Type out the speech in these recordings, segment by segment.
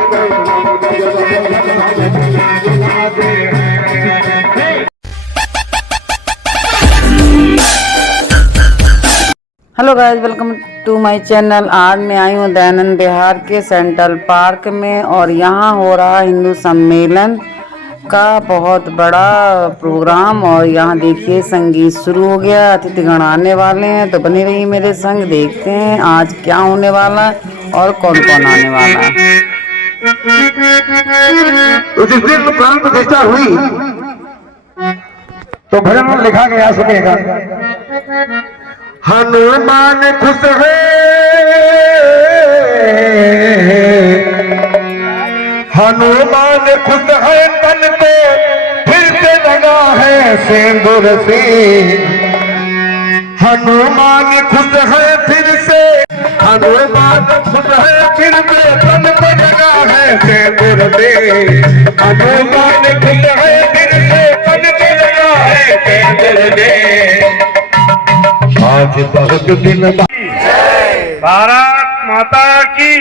Hello guys, welcome to my channel. आज मैं आई हूँ दयानंद बिहार के सेंट्रल पार्क में और यहाँ हो रहा हिंदू सम्मेलन का बहुत बड़ा प्रोग्राम। और यहाँ देखिए संगीत शुरू हो गया, अतिथिगण आने वाले हैं, तो बने रहिए मेरे संग। देखते हैं आज क्या होने वाला है और कौन कौन आने वाला है। जिस दिन प्राण प्रतिष्ठा हुई तो भजन में लिखा गया, सुनिएगा। हनुमान खुश है, हनुमान खुश है, तन को फिर से लगा है सिंदूर से। हनुमान खुश है फिर से, हनुमान खुश है फिर से, तन को लगा है सिंदूर से। हनुमान खुश है फिर से, तन को लगा है सिंदूर से। आज बहुत दिन भारत माता की,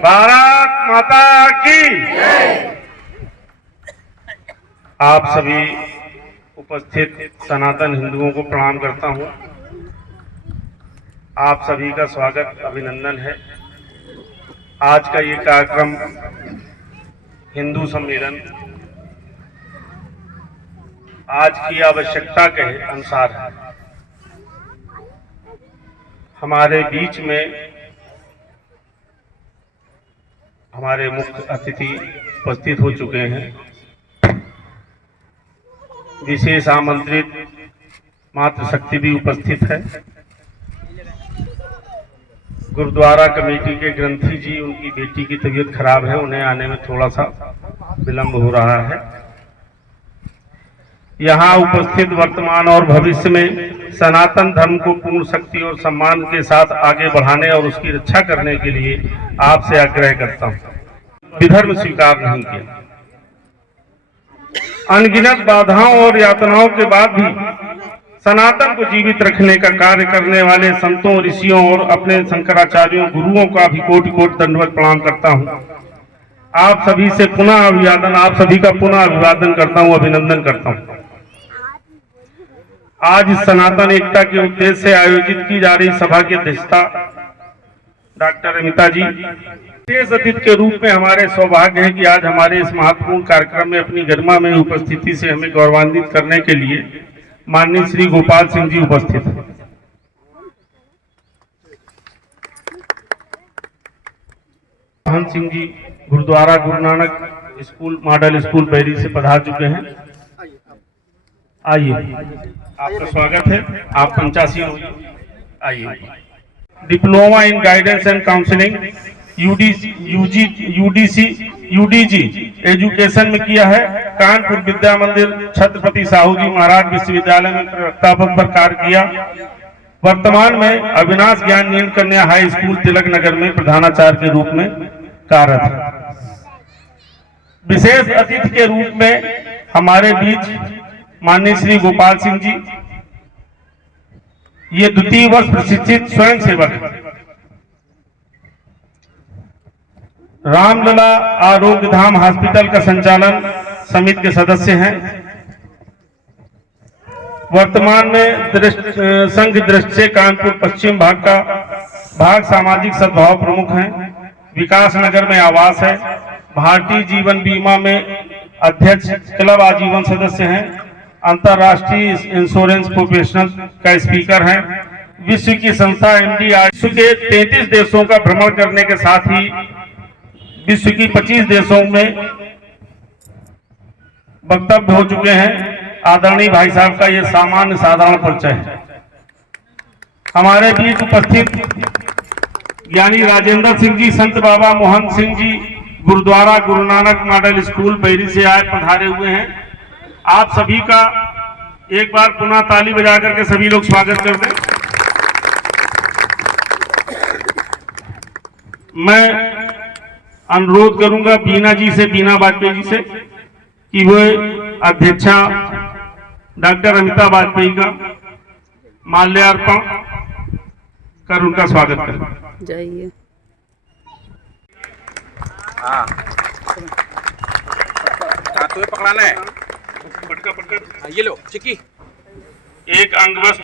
भारत माता की। आप सभी उपस्थित सनातन हिंदुओं को प्रणाम करता हूं। आप सभी का स्वागत, अभिनंदन है। आज का ये कार्यक्रम हिंदू सम्मेलन आज की आवश्यकता के अनुसार है। हमारे बीच में हमारे मुख्य अतिथि उपस्थित हो चुके हैं। विशेष आमंत्रित मातृशक्ति भी उपस्थित है। गुरुद्वारा कमेटी के ग्रंथी जी, उनकी बेटी की तबीयत खराब है, उन्हें आने में थोड़ा सा विलंब हो रहा है। यहाँ उपस्थित वर्तमान और भविष्य में सनातन धर्म को पूर्ण शक्ति और सम्मान के साथ आगे बढ़ाने और उसकी रक्षा करने के लिए आपसे आग्रह करता हूँ। विधर्म स्वीकार नहीं किया। अनगिनत बाधाओं और यातनाओं के बाद भी सनातन को जीवित रखने का कार्य करने वाले संतों, ऋषियों और अपने शंकराचार्यों, गुरुओं का भी कोटि कोटि दंडवत प्रणाम करता हूँ। आप सभी से पुनः अभिवादन, आप सभी का पुनः अभिवादन करता हूँ, अभिनंदन करता हूँ। आज इस सनातन एकता के उद्देश्य से आयोजित की जा रही सभा की अध्यक्षता डॉक्टर अमिता जी। विशेष अतिथि के रूप में हमारे सौभाग्य है कि आज हमारे इस महत्वपूर्ण कार्यक्रम में अपनी गरिमा में उपस्थिति से हमें गौरवान्वित करने के लिए माननीय श्री गोपाल सिंह जी उपस्थित हैं। Mohan Singh ji gurdwara Guru Nanak school, model school बैरी से पधार चुके हैं। आइए, आपका स्वागत है। आप 85 आइए। Diploma in guidance and counselling UDG education में किया है। कानपुर विद्या मंदिर छत्रपति साहू जी महाराज विश्वविद्यालय में प्रवक्ता पद पर कार्य किया। वर्तमान में अविनाश ज्ञान नील कन्या हाई स्कूल तिलक नगर में प्रधानाचार्य के रूप में कार्यरत है। विशेष अतिथि के रूप में हमारे बीच माननीय श्री गोपाल सिंह जी, ये द्वितीय वर्ष प्रशिक्षित स्वयं सेवक है। रामलला आरोग्य धाम हॉस्पिटल का संचालन समिति के सदस्य हैं। वर्तमान में संघ दृष्टि कानपुर पश्चिम भाग सामाजिक सद्भाव प्रमुख हैं। विकास नगर में आवास है। भारतीय जीवन बीमा में अध्यक्ष, क्लब आजीवन सदस्य हैं। अंतर्राष्ट्रीय इंश्योरेंस प्रोफेशनल का स्पीकर हैं। विश्व की संस्था MDR विश्व के 33 देशों का भ्रमण करने के साथ ही विश्व की 25 देशों में वक्तव्य हो चुके हैं। आदरणीय भाई साहब का यह सामान्य साधारण परिचय है। हमारे बीच उपस्थित ज्ञानी राजेंद्र सिंह जी, संत बाबा मोहन सिंह जी गुरुद्वारा गुरु नानक मॉडल स्कूल बैरी से आए पधारे हुए हैं। आप सभी का एक बार पुनः ताली बजा करके सभी लोग स्वागत कर दें। मैं अनुरोध करूंगा बीना जी से, बीना वाजपेयी जी से, कि वो अध्यक्षा डॉक्टर अमिता वाजपेयी का माल्यार्पण कर उनका स्वागत करें। जाइए। हाँ तुम्हें पकड़ाना है। पटका पटका ये लो चिक्की। एक अंग बस।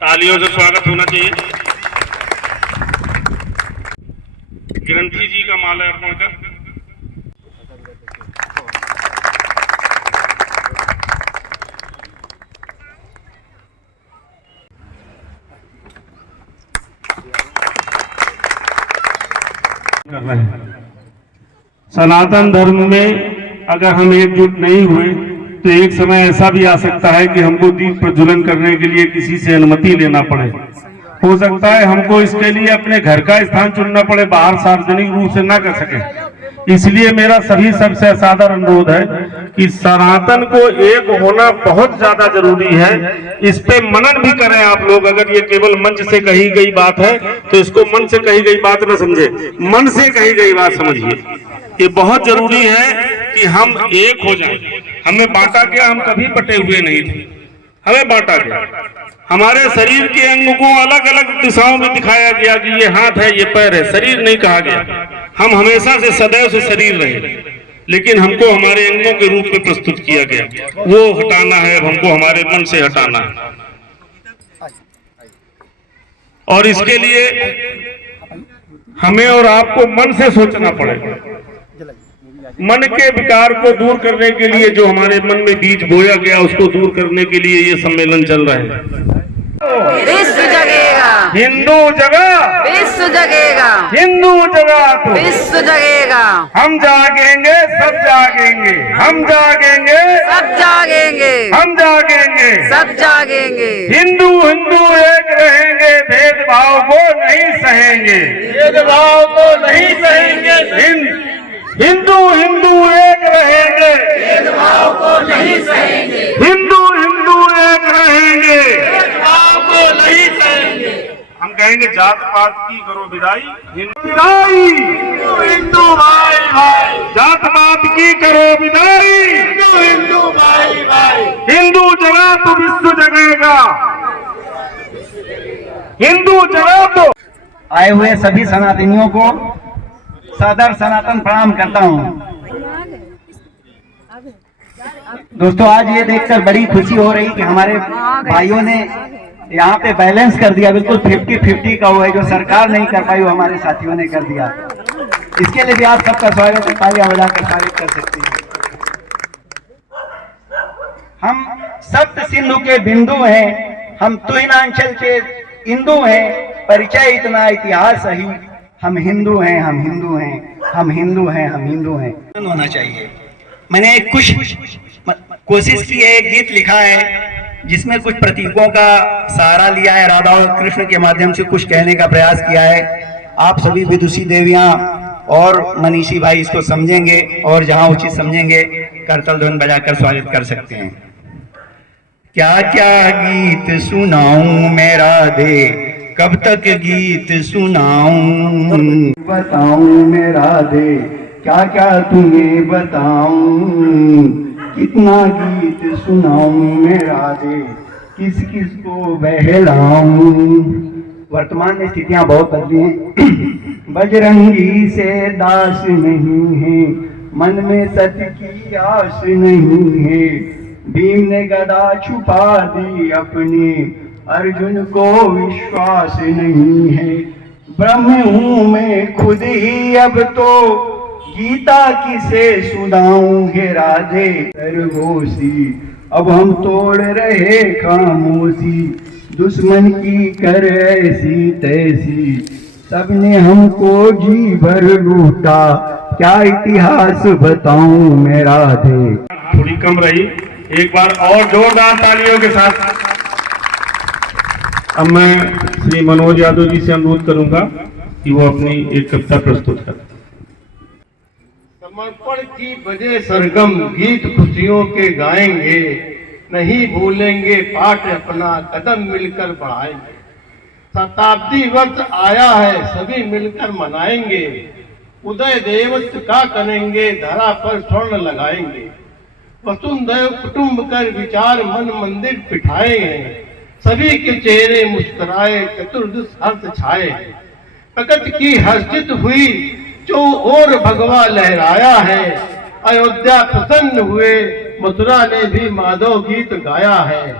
तालियों से स्वागत होना चाहिए। ग्रंथी जी का माला अर्पण कर। कर रहे हैं। सनातन धर्म में अगर हम एकजुट नहीं हुए तो एक समय ऐसा भी आ सकता है कि हमको दीप प्रज्वलन करने के लिए किसी से अनुमति लेना पड़े। हो सकता है हमको इसके लिए अपने घर का स्थान चुनना पड़े, बाहर सार्वजनिक रूप से ना कर सके। इसलिए मेरा सभी सबसे सादर अनुरोध है कि सनातन को एक होना बहुत ज्यादा जरूरी है। इस पे मनन भी करें आप लोग। अगर ये केवल मंच से कही गई बात है तो इसको मन से कही गई बात न समझे, मन से कही गई बात समझिए। ये बहुत जरूरी है कि हम एक हो जाएं। हमें बांटा गया, हम कभी बटे हुए नहीं थे, हमें बांटा गया। हमारे शरीर के अंगों को अलग अलग दिशाओं में दिखाया गया कि ये हाथ है, ये पैर है, शरीर नहीं कहा गया। हम हमेशा से सदैव से शरीर रहे, लेकिन हमको हमारे अंगों के रूप में प्रस्तुत किया गया। वो हटाना है, हमको हमारे मन से हटाना है। और इसके लिए हमें और आपको मन से सोचना पड़ेगा। मन के विकार को दूर करने के लिए जो हमारे मन में बीज बोया गया, उसको दूर करने के लिए ये सम्मेलन चल रहा है। विश्व जगेगा, हिंदू जगह, विश्व जगेगा, हिंदू जगह तो विश्व जगेगा। हम जागेंगे, सब जागेंगे, हम जागेंगे, सब जागेंगे, हम जागेंगे, सब जागेंगे। हिंदू हिंदू एक रहेंगे, भेदभाव को नहीं सहेंगे, भेदभाव को नहीं सहेंगे। हिंदू हिंदू एक रहेंगे, भेदभाव को नहीं सहेंगे। हिंदू हिंदू एक रहेंगे, भेदभाव को नहीं सहेंगे। हम कहेंगे जात पात की करो विदाई, हिंदू विदाई, हिंदू भाई भाई। जात पात की करो विदाई, हिंदू हिंदू भाई भाई। हिंदू जगह तो विश्व जगेगा, हिंदू जगह तो। आए हुए सभी सनातनियों को सादर सनातन प्रणाम करता हूं। दोस्तों, आज ये देखकर बड़ी खुशी हो रही कि हमारे भाइयों ने यहाँ पे बैलेंस कर दिया। बिल्कुल 50-50 का हुआ है, जो सरकार नहीं कर पाई वो हमारे साथियों ने कर दिया। इसके लिए भी आप सबका स्वागत है, तालियां बजाकर स्वागत कर सकते हैं। हम सप्त सिंधु के बिंदु हैं, हम तुहिनांचल के इंदु हैं, परिचय इतना इतिहास ही। हम हिंदू हैं, हम हिंदू हैं, हम हिंदू हैं, हम हिंदू हैं। होना चाहिए। मैंने कुछ कोशिश की है, एक गीत लिखा है जिसमें कुछ प्रतीकों का सहारा लिया है, राधा और कृष्ण के माध्यम से कुछ कहने का प्रयास किया है। आप सभी विदुषी देवियां और मनीषी भाई इसको समझेंगे और जहां उचित समझेंगे करतल ध्वनि बजाकर स्वागत कर सकते हैं। क्या क्या गीत सुनाऊं मैं राधे, कब तक गीत सुनाऊं, बताऊं मैं राधे, क्या क्या तुम्हें बताऊं, कितना गीत सुनाऊं मैं राधे, किस किस को बहलाऊं। वर्तमान में स्थितियां बहुत बदली हैं। बजरंगी से दास नहीं है, मन में सत्य की आस नहीं है। भीम ने गदा छुपा दी अपने, अर्जुन को विश्वास नहीं है। ब्रह्म हूँ मैं खुद ही, अब तो गीता किसे सुनाऊं हे राधे। सरगोशी अब हम तोड़ रहे खामोशी, दुश्मन की कर ऐसी तैसी, सबने हमको जी भर लूटा, क्या इतिहास बताऊं मैं राधे। थोड़ी कम रही, एक बार और जोरदार तालियों के साथ। अब मैं श्री मनोज यादव जी से अनुरोध करूंगा कि वो अपनी एक कविता प्रस्तुत करें। समर्पण की बजे सरगम, गीत खुशियों के गाएंगे, नहीं भूलेंगे पाठ अपना, कदम मिलकर बढ़ाएंगे। शताब्दी वर्ष आया है, सभी मिलकर मनाएंगे, उदय देवत्व का करेंगे, धरा पर स्वर्ण लगाएंगे। वसुंधैव कुटुंब कर विचार मन मंदिर बिठाएंगे, सभी के चेहरे मुस्कुराए, चतुर्दश हर्ष छाए। तकत की हर्षित हुई जो और भगवा लहराया है। अयोध्या प्रसन्न हुए, मथुरा ने भी माधव गीत गाया है।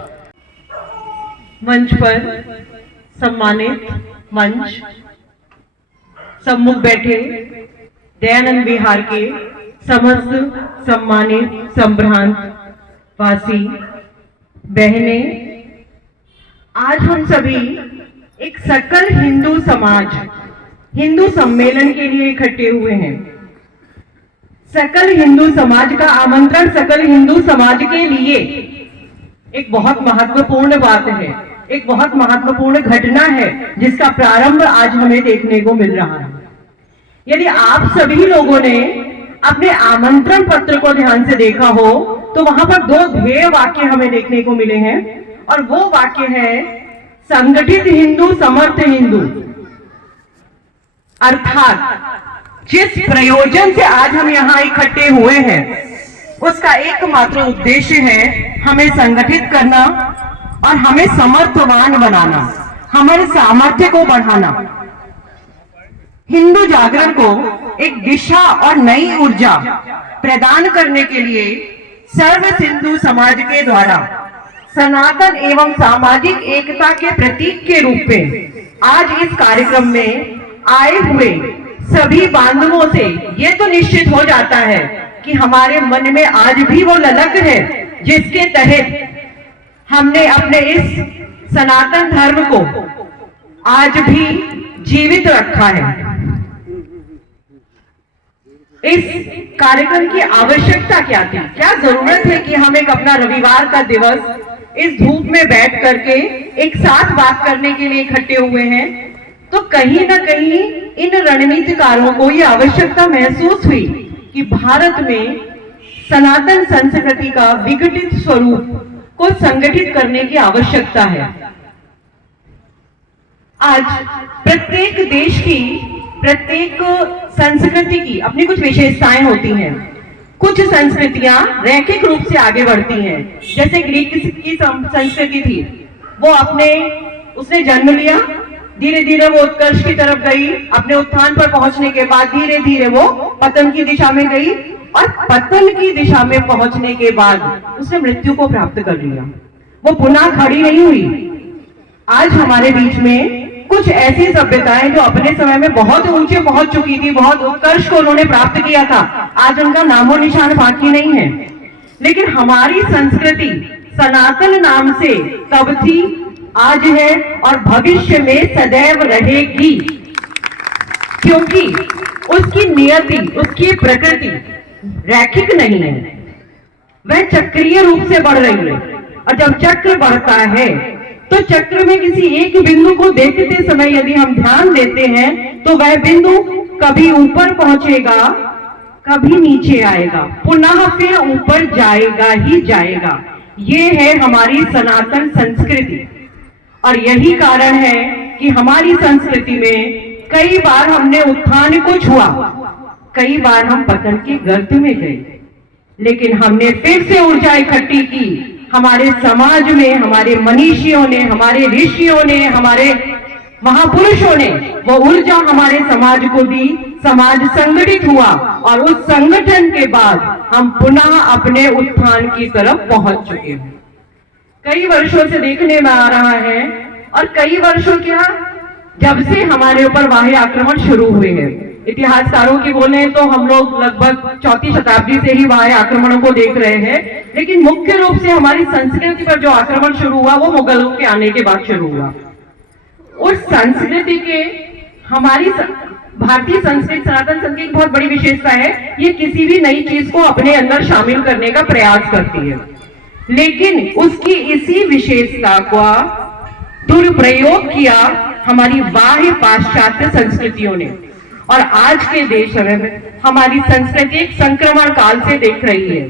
मंच पर सम्मानित मंच सम्मुख बैठे दयानंद विहार के समस्त सम्मानित संभ्रांत वासी बहने, आज हम सभी एक सकल हिंदू समाज हिंदू सम्मेलन के लिए इकट्ठे हुए हैं। सकल हिंदू समाज का आमंत्रण सकल हिंदू समाज के लिए एक बहुत महत्वपूर्ण बात है, एक बहुत महत्वपूर्ण घटना है जिसका प्रारंभ आज हमें देखने को मिल रहा है। यदि आप सभी लोगों ने अपने आमंत्रण पत्र को ध्यान से देखा हो तो वहां पर दो ध्येय वाक्य हमें देखने को मिले हैं, और वो वाक्य है संगठित हिंदू, समर्थ हिंदू। अर्थात जिस प्रयोजन से आज हम यहाँ इकट्ठे हुए हैं उसका एकमात्र उद्देश्य है हमें संगठित करना और हमें समर्थवान बनाना, हमारे सामर्थ्य को बढ़ाना, हिंदू जागरण को एक दिशा और नई ऊर्जा प्रदान करने के लिए सर्व हिंदू समाज के द्वारा सनातन एवं सामाजिक एकता के प्रतीक के रूप में आज इस कार्यक्रम में आए हुए सभी बांधवों से ये तो निश्चित हो जाता है कि हमारे मन में आज भी वो ललक है जिसके तहत हमने अपने इस सनातन धर्म को आज भी जीवित रखा है। इस कार्यक्रम की आवश्यकता क्या थी, क्या जरूरत है कि हम एक अपना रविवार का दिवस इस धूप में बैठ करके एक साथ बात करने के लिए इकट्ठे हुए हैं? तो कहीं ना कहीं इन रणनीतिकारों को ये आवश्यकता महसूस हुई कि भारत में सनातन संस्कृति का विघटित स्वरूप को संगठित करने की आवश्यकता है। आज प्रत्येक देश की, प्रत्येक संस्कृति की अपनी कुछ विशेषताएं होती हैं। कुछ संस्कृतियां रैखिक रूप से आगे बढ़ती हैं, जैसे ग्रीक की संस्कृति थी, वो उसने जन्म लिया, धीरे धीरे वो उत्कर्ष की तरफ गई, अपने उत्थान पर पहुंचने के बाद धीरे धीरे वो पतन की दिशा में गई, और पतन की दिशा में पहुंचने के बाद उसने मृत्यु को प्राप्त कर लिया। वो पुनः खड़ी नहीं हुई। आज हमारे बीच में कुछ ऐसी सभ्यताएं जो अपने समय में बहुत ऊंचे पहुंच चुकी थी, बहुत उत्कर्ष को उन्होंने प्राप्त किया था, आज उनका नामो निशान बाकी नहीं है। लेकिन हमारी संस्कृति सनातन नाम से तब थी, आज है और भविष्य में सदैव रहेगी, क्योंकि उसकी नियति, उसकी प्रकृति रैखिक नहीं है, वह चक्रीय रूप से बढ़ रही है। और जब चक्र बढ़ता है तो चक्र में किसी एक बिंदु को देखते समय यदि हम ध्यान देते हैं तो वह बिंदु कभी ऊपर पहुंचेगा, कभी नीचे आएगा, पुनः फिर ऊपर जाएगा ही जाएगा। ये है हमारी सनातन संस्कृति, और यही कारण है कि हमारी संस्कृति में कई बार हमने उत्थान को छुआ, कई बार हम पतन के गर्त में गए, लेकिन हमने फिर से ऊर्जा इकट्ठी की। हमारे समाज में हमारे मनीषियों ने, हमारे ऋषियों ने, हमारे महापुरुषों ने वो ऊर्जा हमारे समाज को दी, समाज संगठित हुआ, और उस संगठन के बाद हम पुनः अपने उत्थान की तरफ पहुंच चुके हैं। कई वर्षों से देखने में आ रहा है, और कई वर्षों क्या, जब से हमारे ऊपर बाह्य आक्रमण शुरू हुए हैं, इतिहासकारों की बोले तो हम लोग लगभग 4वीं शताब्दी से ही बाह्य आक्रमणों को देख रहे हैं, लेकिन मुख्य रूप से हमारी संस्कृति पर जो आक्रमण शुरू हुआ वो मुगलों के आने के बाद शुरू हुआ। उस संस्कृति के, हमारी भारतीय संस्कृति, सनातन संस्कृति की बहुत बड़ी विशेषता है, ये किसी भी नई चीज को अपने अंदर शामिल करने का प्रयास करती है, लेकिन उसकी इसी विशेषता का दुरुपयोग किया हमारी बाह्य पाश्चात्य संस्कृतियों ने। और आज के देश में हमारी संस्कृति एक संक्रमण काल से देख रही है।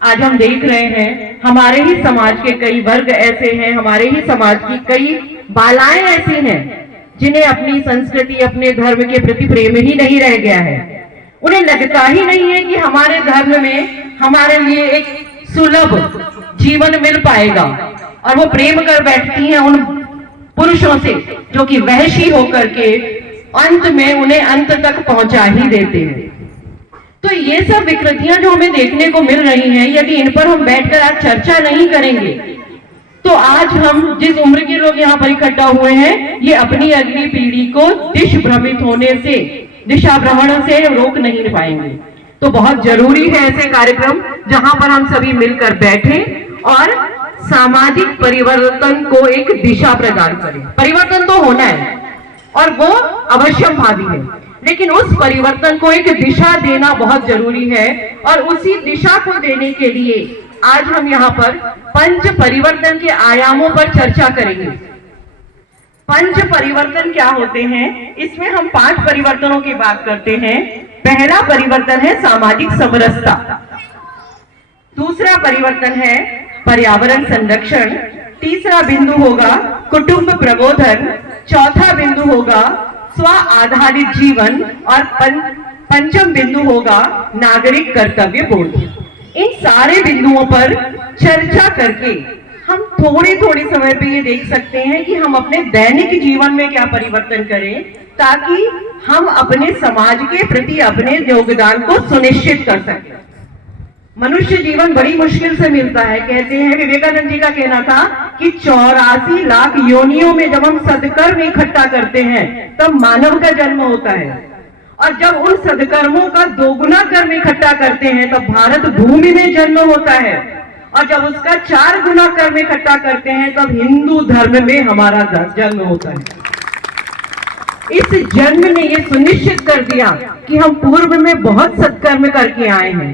आज हम देख रहे हैं हमारे ही समाज के कई वर्ग ऐसे हैं, हमारे ही समाज की कई बालाएं ऐसी हैं जिन्हें अपनी संस्कृति, अपने धर्म के प्रति प्रेम ही नहीं रह गया है। उन्हें लगता ही नहीं है कि हमारे धर्म में हमारे लिए एक सुलभ जीवन मिल पाएगा, और वो प्रेम कर बैठती हैं उन पुरुषों से जो कि वहशी होकर के अंत में उन्हें अंत तक पहुंचा ही देते हैं। तो ये सब विकृतियां जो हमें देखने को मिल रही हैं, यदि इन पर हम बैठकर आज चर्चा नहीं करेंगे तो आज हम जिस उम्र के लोग यहाँ पर इकट्ठा हुए हैं, ये अपनी अगली पीढ़ी को दिशा भ्रमण से रोक नहीं पाएंगे। तो बहुत जरूरी है ऐसे कार्यक्रम जहां पर हम सभी मिलकर बैठे और सामाजिक परिवर्तन को एक दिशा प्रदान करें। परिवर्तन तो होना है और वो अवश्यंभावी है, लेकिन उस परिवर्तन को एक दिशा देना बहुत जरूरी है। और उसी दिशा को देने के लिए आज हम यहाँ पर पंच परिवर्तन के आयामों पर चर्चा करेंगे। पंच परिवर्तन क्या होते हैं? इसमें हम 5 परिवर्तनों की बात करते हैं। पहला परिवर्तन है सामाजिक समरसता, दूसरा परिवर्तन है पर्यावरण संरक्षण, तीसरा बिंदु होगा कुटुंब प्रबोधन, चौथा बिंदु होगा स्व आधारित जीवन और पंचम बिंदु होगा नागरिक कर्तव्य बोध। इन सारे बिंदुओं पर चर्चा करके हम थोड़े समय पे ये देख सकते हैं कि हम अपने दैनिक जीवन में क्या परिवर्तन करें, ताकि हम अपने समाज के प्रति अपने योगदान को सुनिश्चित कर सकें। मनुष्य जीवन बड़ी मुश्किल से मिलता है। कहते हैं, विवेकानंद जी का कहना था कि 84 लाख योनियों में जब हम सदकर्म इकट्ठा करते हैं तब मानव का जन्म होता है, और जब उन सदकर्मों का 2 गुना कर्म इकट्ठा करते हैं तब भारत भूमि में जन्म होता है, और जब उसका 4 गुना कर्म इकट्ठा करते हैं तब हिंदू धर्म में हमारा जन्म होता है। इस जन्म ने ये सुनिश्चित कर दिया कि हम पूर्व में बहुत सत्कर्म करके आए हैं,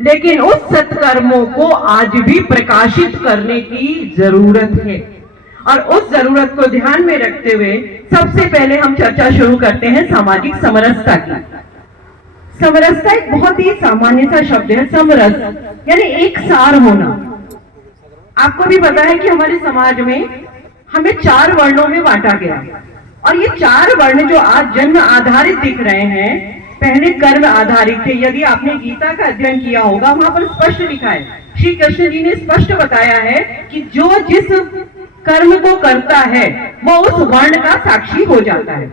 लेकिन उस सत्कर्मों को आज भी प्रकाशित करने की जरूरत है। और उस जरूरत को ध्यान में रखते हुए सबसे पहले हम चर्चा शुरू करते हैं सामाजिक समरसता की। समरसता एक बहुत ही सामान्य सा शब्द है। समरस यानी एक सार होना। आपको भी पता है कि हमारे समाज में हमें 4 वर्णों में बांटा गया, और ये 4 वर्ण जो आज जन्म आधारित दिख रहे हैं, पहले कर्म आधारित थे। यदि आपने गीता का अध्ययन किया होगा, वहां पर स्पष्ट लिखा है, श्री कृष्ण जी ने स्पष्ट बताया है कि जो जिस कर्म को करता है वो उस वर्ण का साक्षी हो जाता है।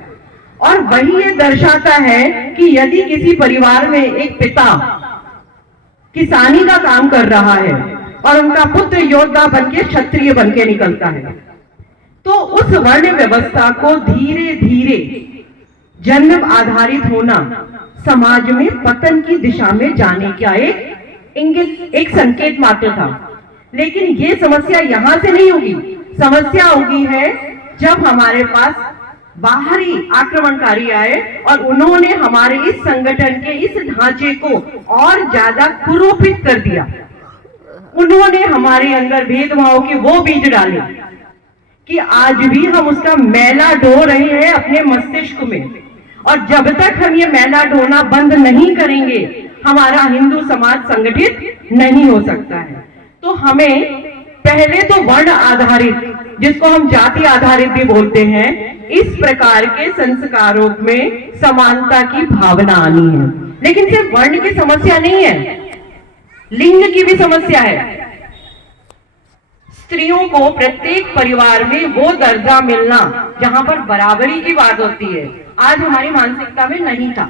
और वही ये दर्शाता है कि यदि किसी परिवार में एक पिता किसानी का काम कर रहा है और उनका पुत्र योद्धा बनके क्षत्रिय बनके निकलता है, तो उस वर्ण व्यवस्था को धीरे धीरे जन्म आधारित होना समाज में पतन की दिशा में जाने का एक इंगित, एक संकेत मात्र था। लेकिन ये समस्या यहां से नहीं होगी। समस्या होगी है जब हमारे पास बाहरी आक्रमणकारी आए और उन्होंने हमारे इस संगठन के इस ढांचे को और ज्यादा कुरूपित कर दिया। उन्होंने हमारे अंदर भेदभाव के वो बीज डाले कि आज भी हम उसका मैला ढो रहे हैं अपने मस्तिष्क में, और जब तक हम ये मैला ढोना बंद नहीं करेंगे, हमारा हिंदू समाज संगठित नहीं हो सकता है। तो हमें पहले तो वर्ण आधारित, जिसको हम जाति आधारित भी बोलते हैं, इस प्रकार के संस्कारों में समानता की भावना आनी है। लेकिन सिर्फ वर्ण की समस्या नहीं है, लिंग की भी समस्या है। स्त्रियों को प्रत्येक परिवार में वो दर्जा मिलना जहां पर बराबरी की बात होती है, आज हमारी मानसिकता में नहीं था।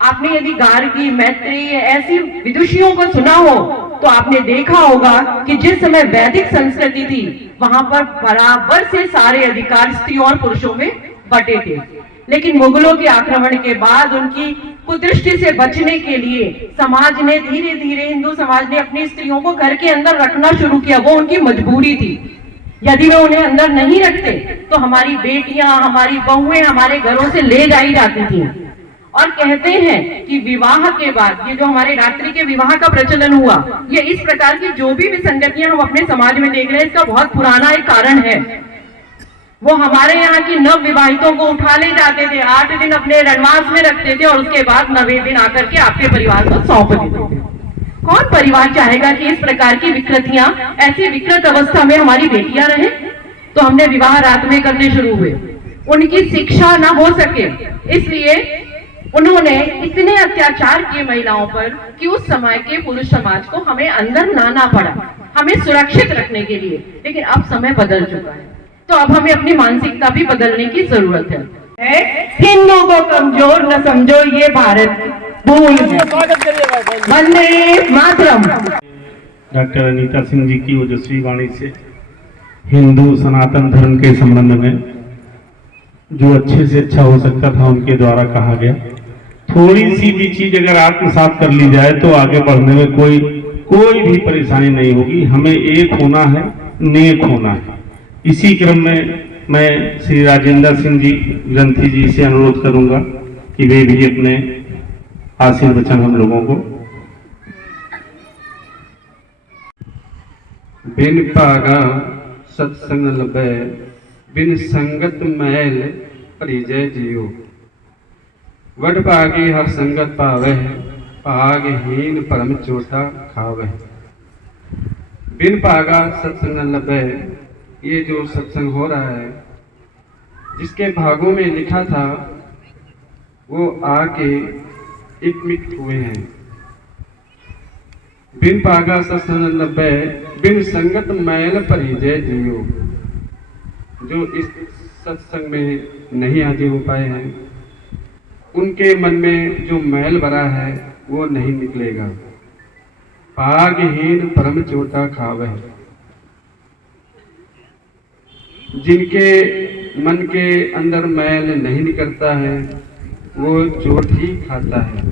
आपने यदि गार्गी, मैत्री ऐसी विदुषियों को सुना हो तो आपने देखा होगा कि जिस समय वैदिक संस्कृति थी वहां पर बराबर से सारे अधिकार स्त्रियों और पुरुषों में बटे थे। लेकिन मुगलों के आक्रमण के बाद उनकी कुदृष्टि से बचने के लिए समाज ने धीरे धीरे, हिंदू समाज ने अपनी स्त्रियों को घर के अंदर रखना शुरू किया। वो उनकी मजबूरी थी। यदि वे उन्हें अंदर नहीं रखते तो हमारी बेटियां, हमारी बहुएं हमारे घरों से ले जाई जाती थी। और कहते हैं कि विवाह के बाद ये जो हमारे रात्रि के विवाह का प्रचलन हुआ, ये इस प्रकार की जो भी विसंगतियां हम अपने समाज में देख रहे हैं, इसका बहुत पुराना एक कारण है। वो हमारे यहाँ की नव विवाहितों को उठा ले जाते थे, 8 दिन अपने रणवास में रखते थे और उसके बाद 9वें दिन आकर के आपके परिवार को सौंप देते थे। कौन परिवार चाहेगा कि इस प्रकार की विकृतियां, ऐसी विकृत अवस्था में हमारी बेटियां रहे? तो हमने विवाह रात में करने शुरू हुए। उनकी शिक्षा ना हो सके, इसलिए उन्होंने इतने अत्याचार किए महिलाओं पर कि उस समय के पुरुष समाज को हमें अंदर लाना पड़ा, हमें सुरक्षित रखने के लिए। लेकिन अब समय बदल चुका है, तो अब हमें अपनी मानसिकता भी बदलने की जरूरत है। है, हिंदू को कमजोर न समझो, ये भारत भूल है। वंदे मातरम। डॉक्टर अनीता सिंह जी की ओजस्वी वाणी से हिंदू सनातन धर्म के संबंध में जो अच्छे से अच्छा हो सकता था उनके द्वारा कहा गया। थोड़ी सी भी चीज अगर आत्मसात कर ली जाए तो आगे बढ़ने में कोई भी परेशानी नहीं होगी। हमें एक होना है, नेक होना है। इसी क्रम में मैं श्री राजेंद्र सिंह जी ग्रंथी जी से अनुरोध करूंगा कि वे भी अपने आशीर्वचन हम लोगों को। बिन पागा सत्संग लभै, बिन संगत मैल परिजय जियो। वड भागी हर संगत पावै, भागहीन परम चोटा खावै। बिन पागा सत्संग लभै, ये जो सत्संग हो रहा है जिसके भागों में लिखा था वो आके एकमित हुए हैं। बिन पागा सत्संग लभै, बिन संगत मैल परिजय जियो। जो इस सत्संग में नहीं हाजिर हो पाए हैं उनके मन में जो मैल भरा है वो नहीं निकलेगा। भागहीन परम चोटा खावे। जिनके मन के अंदर मैल नहीं निकलता है वो चोट ही खाता है।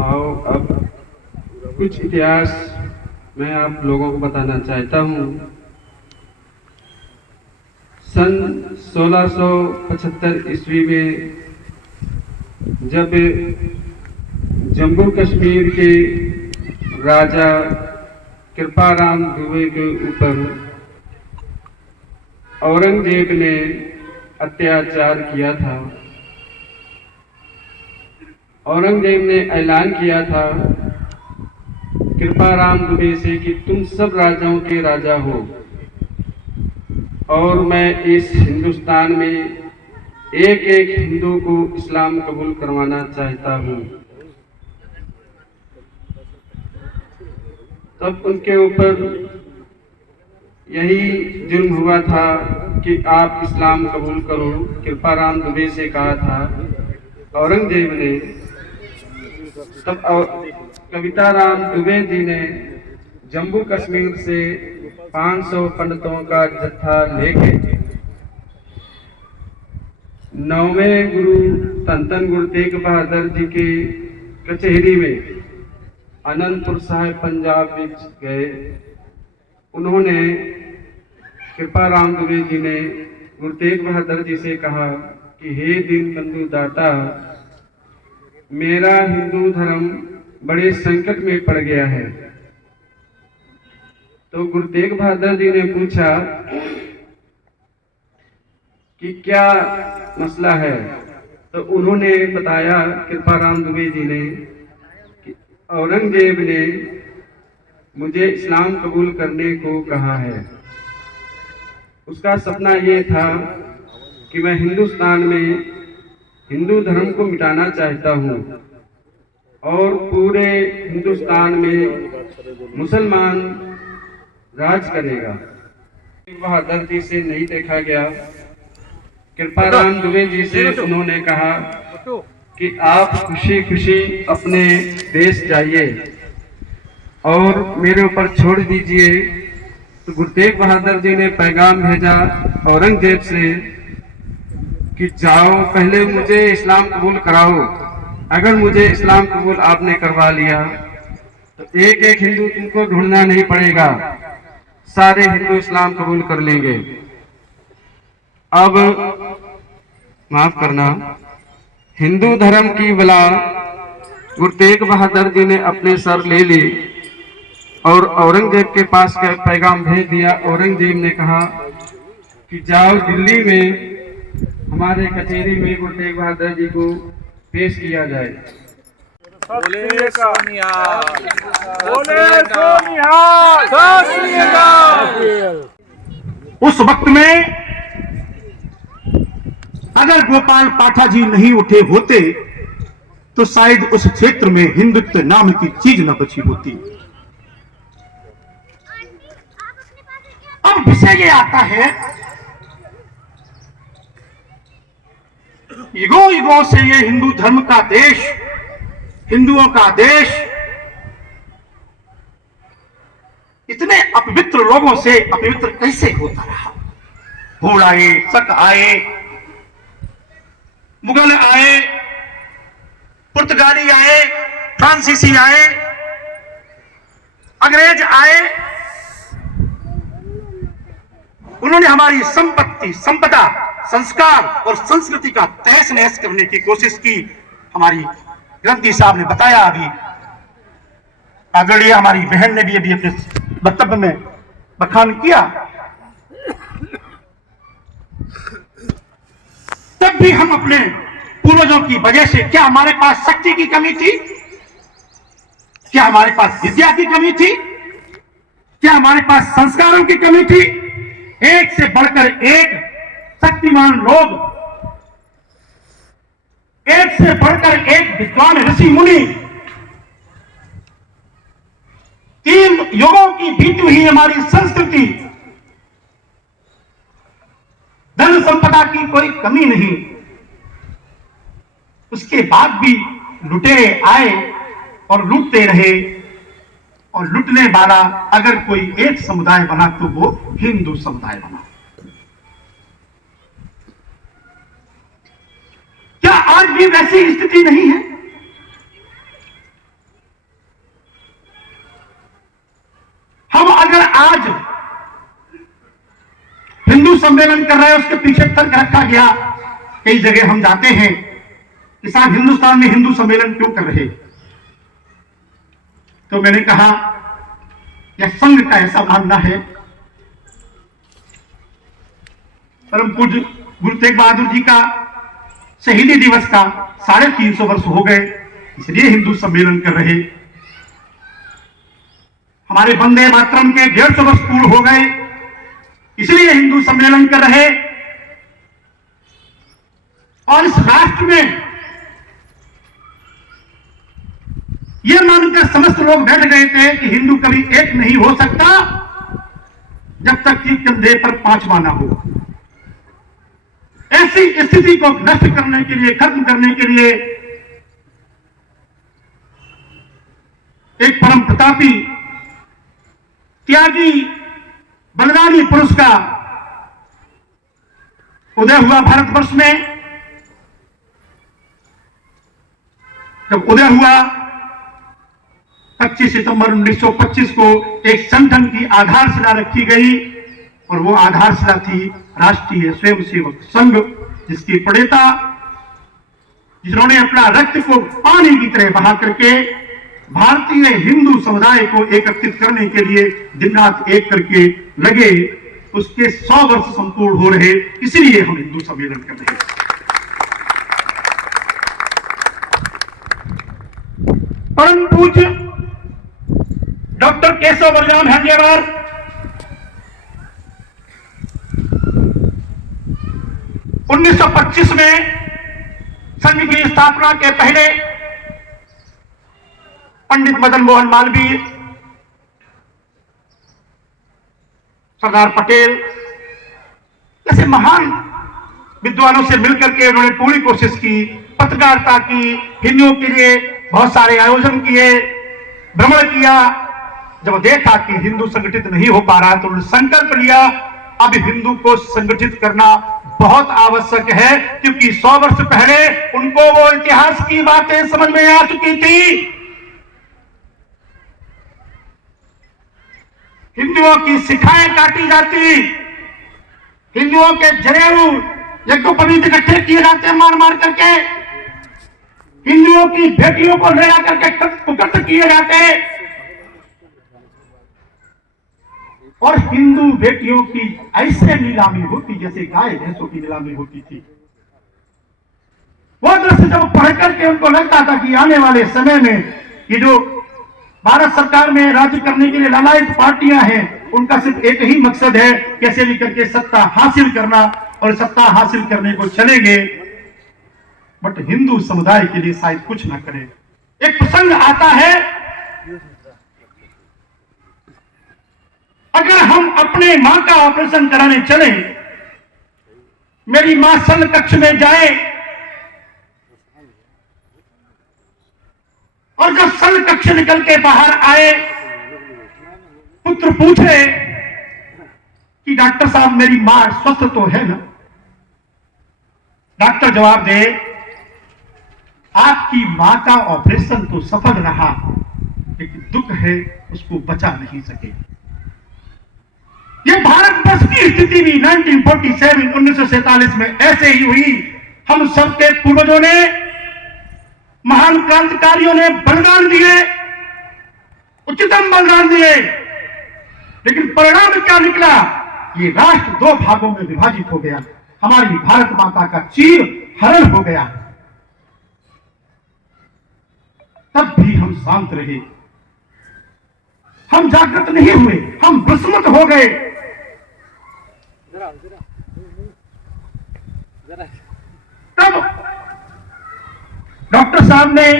आओ अब कुछ इतिहास मैं आप लोगों को बताना चाहता हूँ। सन 1675 ईस्वी में जब जम्मू कश्मीर के राजा कृपाराम दुबे के ऊपर औरंगजेब ने अत्याचार किया था, औरंगजेब ने ऐलान किया था कृपाराम दुबे से कि तुम सब राजाओं के राजा हो और मैं इस हिंदुस्तान में एक एक हिंदू को इस्लाम कबूल करवाना चाहता हूँ। तब उनके ऊपर यही जुर्म हुआ था कि आप इस्लाम कबूल करो। कृपाराम दुबे से कहा था औरंगजेब ने। तब कविताराम दुबे जी ने जम्मू कश्मीर से 500 पंडितों का जत्था लेके 9वें गुरु धन गुरु तेग बहादुर जी के कचहरी में आनंदपुर साहिब पंजाब में गए। उन्होंने कृपाराम दुबे जी ने गुरु तेग बहादुर जी से कहा कि हे दीनबंधु दाता, मेरा हिंदू धर्म बड़े संकट में पड़ गया है। तो गुरु तेग बहादुर जी ने पूछा कि क्या मसला है। तो उन्होंने बताया कृपाराम दुबे जी ने कि औरंगजेब ने मुझे इस्लाम कबूल करने को कहा है। उसका सपना ये था कि मैं हिंदुस्तान में हिंदू धर्म को मिटाना चाहता हूँ और पूरे हिंदुस्तान में मुसलमान राज करेगा। बहादुर जी से नहीं देखा गया। कृपाराम दुबे जी से उन्होंने कहा कि आप खुशी खुशी अपने देश जाइए और मेरे ऊपर छोड़ दीजिए। तो गुरु तेग बहादुर जी ने पैगाम भेजा औरंगजेब से कि जाओ, पहले मुझे इस्लाम कबूल कराओ। अगर मुझे इस्लाम कबूल आपने करवा लिया तो एक एक हिंदू तुमको ढूंढना नहीं पड़ेगा, सारे हिंदू इस्लाम कबूल कर लेंगे। अब माफ करना, हिंदू धर्म की बला गुरु तेग बहादुर जी ने अपने सर ले ली और औरंगजेब के पास पैगाम भेज दिया। औरंगजेब ने कहा कि जाओ दिल्ली में हमारे कचहरी में गुरु तेग बहादुर जी को पेश किया जाए। उस वक्त में अगर गोपाल पाठा जी नहीं उठे होते तो शायद उस क्षेत्र में हिंदुत्व नाम की चीज न बची होती। अब विषय ये आता है युगों युगों से ये हिंदू धर्म का देश, हिंदुओं का देश इतने अपवित्र लोगों से अपवित्र कैसे होता रहा? घोड़ आए, शक आए, मुगल आए, पुर्तगाली आए, फ्रांसीसी आए, अंग्रेज आए, उन्होंने हमारी संपत्ति, संपदा, संस्कार और संस्कृति का तहस नहस करने की कोशिश की। हमारी ग्रंथी साहब ने बताया, अभी आदरणीय हमारी बहन ने भी अभी अपने वक्तव्य में बखान किया। तब भी हम अपने पूर्वजों की वजह से, क्या हमारे पास शक्ति की कमी थी? क्या हमारे पास विद्या की कमी थी? क्या हमारे पास संस्कारों की कमी थी? एक से बढ़कर एक शक्तिमान लोग, एक से बढ़कर एक विद्वान ऋषि मुनि, 3 युगों की बीती हुई हमारी संस्कृति, धन संपदा की कोई कमी नहीं। उसके बाद भी लुटेरे आए और लूटते रहे, और लूटने वाला अगर कोई एक समुदाय बना तो वो हिंदू समुदाय बना। क्या आज भी वैसी स्थिति नहीं है? हम अगर आज हिंदू सम्मेलन कर रहे हैं, उसके पीछे तर्क रखा गया, कई जगह हम जाते हैं कि साहब हिंदुस्तान में हिंदू सम्मेलन क्यों कर रहे? तो मैंने कहा यह संघ का ऐसा मानना है। परम पूज्य गुरु तेग बहादुर जी का शहीदी दिवस का 350 वर्ष हो गए, इसलिए हिंदू सम्मेलन कर रहे। हमारे वंदे मातरम के 150 वर्ष पूर्ण हो गए, इसलिए हिंदू सम्मेलन कर रहे। और इस राष्ट्र में यह मानकर समस्त लोग बैठ गए थे कि हिंदू कभी एक नहीं हो सकता जब तक कि कंधे पर 5वां ना हो। ऐसी स्थिति को नष्ट करने के लिए, खत्म करने के लिए एक परम प्रतापी त्यागी बलिदानी पुरुष का उदय हुआ भारतवर्ष में। जब उदय हुआ 25 सितंबर 1925 को एक संगठन की आधारशिला रखी गई, और वो आधारशिला थी राष्ट्रीय स्वयंसेवक संघ, जिसकी प्रणेता, जिन्होंने अपना रक्त को पानी की तरह बहा करके भारतीय हिंदू समुदाय को एकत्रित करने के लिए दिन रात एक करके लगे, उसके 100 वर्ष संपूर्ण हो रहे, इसलिए हम हिंदू सम्मेलन कर रहे हैं। परम पूज्य डॉक्टर केशव बलराम हेडगेवार उन्नीस 1925 में संघ की स्थापना के पहले पंडित मदन मोहन मालवीय, सरदार पटेल जैसे महान विद्वानों से मिलकर के उन्होंने पूरी कोशिश की, पत्रकारिता की, हिंदुओं के लिए बहुत सारे आयोजन किए, भ्रमण किया। जब देखा कि हिंदू संगठित नहीं हो पा रहा तो उन्होंने संकल्प लिया, अब हिंदू को संगठित करना बहुत आवश्यक है, क्योंकि 100 वर्ष पहले उनको वो इतिहास की बातें समझ में आ चुकी थी। हिंदुओं की शिखाएं काटी जाती, हिंदुओं के जनेऊ यज्ञोपवीत इकट्ठे किए जाते मार मार करके, हिंदुओं की बेटियों को ले जाकर के कुकर्त किए जाते, और हिंदू बेटियों की ऐसे नीलामी होती जैसे गाय भैंसों की नीलामी होती थी। वो दृश्य जब पढ़ करके उनको लगता था कि आने वाले समय में ये जो भारत सरकार में राज्य करने के लिए लालायित पार्टियां हैं, उनका सिर्फ एक ही मकसद है, कैसे भी करके सत्ता हासिल करना, और सत्ता हासिल करने को चलेंगे, बट हिंदू समुदाय के लिए शायद कुछ ना करें। एक प्रसंग आता है, अगर हम अपने मां का ऑपरेशन कराने चले, मेरी मां सन कक्ष में जाए और जब सन कक्ष निकल के बाहर आए, पुत्र पूछे कि डॉक्टर साहब मेरी मां स्वस्थ तो है ना? डॉक्टर जवाब दे, आपकी मां का ऑपरेशन तो सफल रहा, लेकिन दुख है उसको बचा नहीं सके। ये भारत वर्ष की स्थिति भी 1947 में ऐसे ही हुई। हम सबके पूर्वजों ने, महान क्रांतिकारियों ने बलिदान दिए, उच्चतम बलिदान दिए, लेकिन परिणाम क्या निकला? ये राष्ट्र दो भागों में विभाजित हो गया, हमारी भारत माता का चीर हरण हो गया। तब भी हम शांत रहे, हम जागृत नहीं हुए, हम विस्मृत हो गए। तब डॉक्टर साहब ने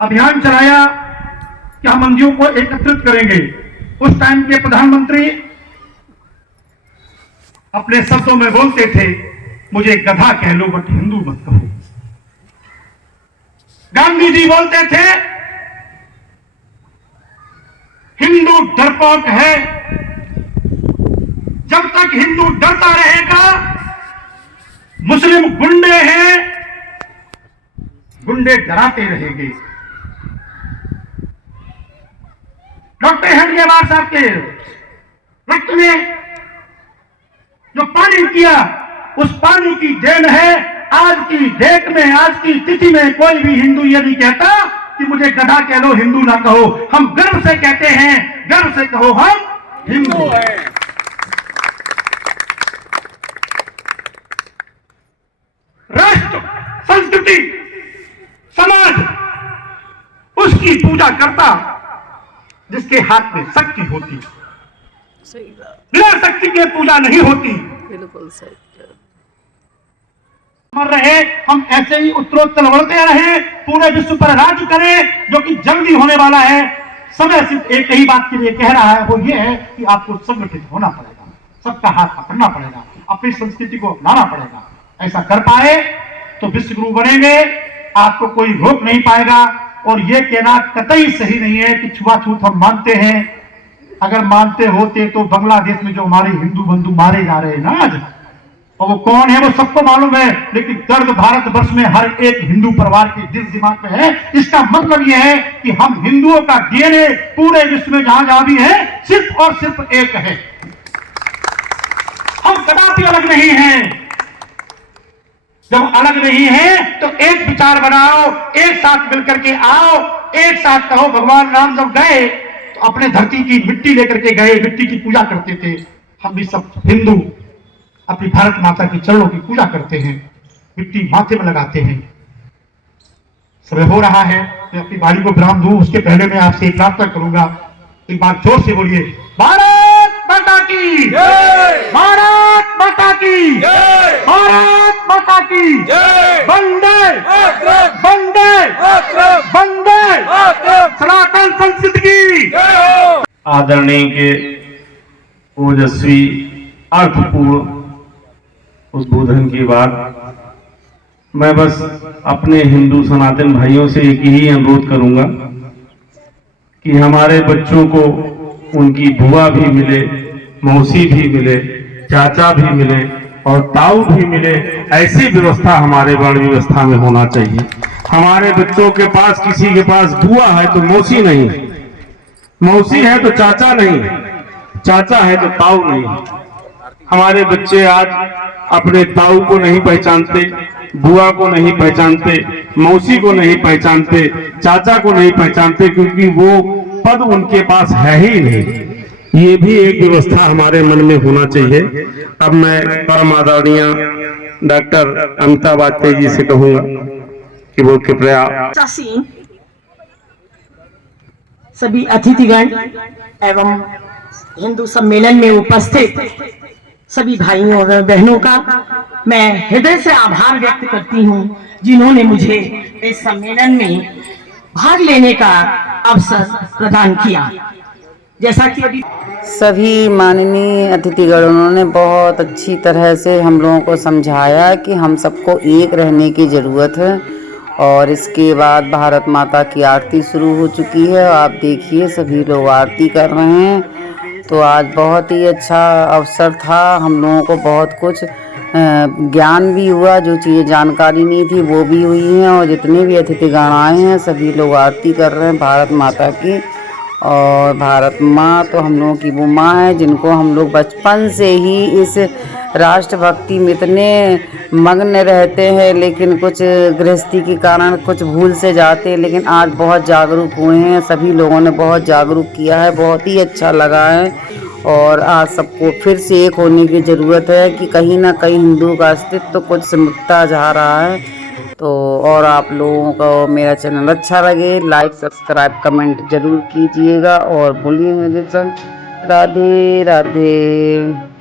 अभियान चलाया कि हम अंधियों को एकत्रित करेंगे। उस टाइम के प्रधानमंत्री अपने शब्दों में बोलते थे, मुझे गधा कह लो बट हिंदू मत कहो। गांधी जी बोलते थे, हिंदू डरपोक है, जब तक हिंदू डरता रहेगा, मुस्लिम गुंडे हैं, गुंडे डराते रहेंगे। डॉक्टर हेडगेवार साहब के रक्त ने जो पानी किया, उस पानी की देन है। आज की डेट में, आज की तिथि में कोई भी हिंदू ये नहीं कहता कि मुझे गधा कह लो, हिंदू ना कहो। हम गर्व से कहते हैं, गर्व से कहो हम हिंदू हैं। राष्ट्र, संस्कृति, समाज उसकी पूजा करता जिसके हाथ में शक्ति होती। बिना शक्ति के पूजा नहीं होती। बिल्कुल सही। मर रहे, हम ऐसे ही उत्तरोत्तर बढ़ते रहे, पूरे विश्व पर राज्य करें, जो कि जल्दी होने वाला है। समय सिर्फ एक ही बात के लिए कह रहा है, वो ये है कि आपको संगठित होना पड़ेगा, सबका हाथ पकड़ना पड़ेगा, अपनी संस्कृति को अपनाना पड़ेगा। ऐसा कर पाए तो विश्व गुरु बनेंगे, आपको कोई रोक नहीं पाएगा। और ये कहना कतई सही नहीं है कि छुआछूत हम मानते हैं। अगर मानते होते तो बांग्लादेश में जो हमारे हिंदू बंधु मारे जा रहे हैं ना आज, और वो कौन है वो सबको मालूम है, लेकिन दर्द भारत वर्ष में हर एक हिंदू परिवार के दिल दिमाग में है। इसका मतलब यह है कि हम हिंदुओं का डीएनए पूरे विश्व में जहां जहां भी है, सिर्फ और सिर्फ एक है। हम कदापि अलग नहीं हैं। जब अलग नहीं है तो एक विचार बनाओ, एक साथ मिलकर के आओ, एक साथ कहो। भगवान राम जब गए तो अपने धरती की मिट्टी लेकर के गए, मिट्टी की पूजा करते थे। हम भी सब हिंदू अपनी भारत माता की चरणों की पूजा करते हैं, मिट्टी माथे में लगाते हैं। समय हो रहा है, मैं अपनी वाणी को विराम दूं, उसके पहले मैं आपसे एक प्रार्थना करूंगा। एक बार जोर से बोलिए, भारत माता की जय, भारत माता की जय, भारत माता की जय, वंदे वंदे वंदे सनातन संस्कृति की जय। आदरणीय के ओजस्वी अर्थपूर्ण उद्बोधन के बाद मैं बस अपने हिंदू सनातन भाइयों से एक ही अनुरोध करूंगा कि हमारे बच्चों को उनकी बुआ भी मिले, मौसी भी मिले, चाचा भी मिले और ताऊ भी मिले। ऐसी व्यवस्था हमारे वर्ण व्यवस्था में होना चाहिए। हमारे बच्चों के पास, किसी के पास बुआ है तो मौसी नहीं, मौसी है तो चाचा नहीं, चाचा है तो ताऊ नहीं। हमारे बच्चे आज अपने ताऊ को नहीं पहचानते, बुआ को नहीं पहचानते, मौसी को नहीं पहचानते, चाचा को नहीं पहचानते, क्योंकि वो पद उनके पास है ही नहीं। ये भी एक व्यवस्था हमारे मन में होना चाहिए। अब मैं परम आदरणीय डॉक्टर अमिताभ वाजपेयी जी से कहूंगा कि वो कृपया सभी अतिथिगण एवं हिंदू सम्मेलन में उपस्थित सभी भाइयों और बहनों का मैं हृदय से आभार व्यक्त करती हूं, जिन्होंने मुझे इस सम्मेलन में भाग लेने का अवसर प्रदान किया। जैसा कि अभी सभी माननीय अतिथिगण, उन्होंने बहुत अच्छी तरह से हम लोगों को समझाया कि हम सबको एक रहने की ज़रूरत है और इसके बाद भारत माता की आरती शुरू हो चुकी है। आप देखिए सभी लोग आरती कर रहे हैं। तो आज बहुत ही अच्छा अवसर था, हम लोगों को बहुत कुछ ज्ञान भी हुआ, जो चीज़ें जानकारी नहीं थी वो भी हुई हैं। और जितने भी अतिथिगण आए हैं सभी लोग आरती कर रहे हैं भारत माता की। और भारत माँ तो हम लोगों की वो माँ है जिनको हम लोग बचपन से ही इस राष्ट्रभक्ति में इतने मग्न रहते हैं, लेकिन कुछ गृहस्थी के कारण कुछ भूल से जाते हैं। लेकिन आज बहुत जागरूक हुए हैं, सभी लोगों ने बहुत जागरूक किया है, बहुत ही अच्छा लगा है। और आज सबको फिर से एक होने की ज़रूरत है कि कहीं ना कहीं हिंदू का अस्तित्व कुछ सिमटता जा रहा है। तो और आप लोगों को मेरा चैनल अच्छा लगे लाइक सब्सक्राइब कमेंट जरूर कीजिएगा और बोलिए मेरे संग राधे राधे।